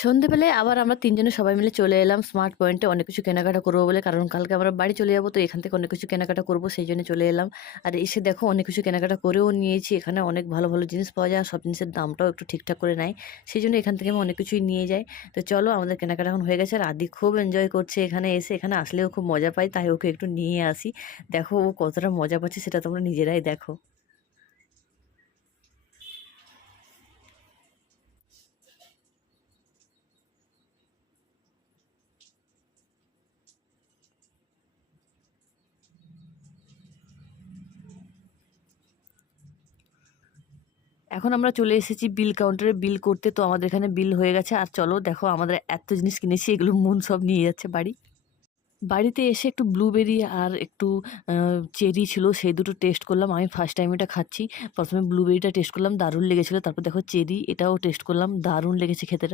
সন্ধ্যেবেলায় আবার আমরা ৩ জনে সবাই মিলে চলে এলাম স্মার্ট পয়েন্টে অনেক কিছু কেনাকাটা করব বলে। কারণ কালকে আমরা বাড়ি চলে যাব। তো এখান থেকে অনেক কিছু কেনাকাটা করব সেইজন্য চলে এলাম। আর এসে দেখো অনেক কিছু কেনাকাটা করেও নিয়েছি। এখানে অনেক ভালো, ভালো জিনিস পাওয়া যায়। আর সব জিনিসের দামটাও একটু ঠিকঠাক করে নেয়। সেইজন্য এখান থেকে আমি অনেক কিছুই নিয়ে যাই। তো চলো আমাদের কেনাকাটা এখন হয়ে গেছে। আর আদি খুব এনজয় করছে এখানে এসে। এখানে আসলেও খুব মজা পাই। তাই ওকে একটু নিয়ে আসি। দেখো ও কতটা মজা পাচ্ছে সেটা তোমরা নিজেরাই দেখো। এখন আমরা চলে এসেছি বিল কাউন্টারে বিল করতে। তো আমাদের এখানে বিল হয়ে গেছে। আর চলো দেখো আমাদের এত জিনিস কিনেছি এগুলো মন সব নিয়ে যাচ্ছে বাড়ি। বাড়িতে এসে একটু ব্লুবেরি আর একটু আ চেরি ছিল সেই দুটো টেস্ট করলাম। আমি ফার্স্ট টাইম এটা খাচ্ছি। ১ম এ ব্লুবেরিটা টেস্ট করলাম দারুণ লেগেছিল। তারপর দেখো চেরি এটাও টেস্ট করলাম। দারুণ লেগেছে খেতে।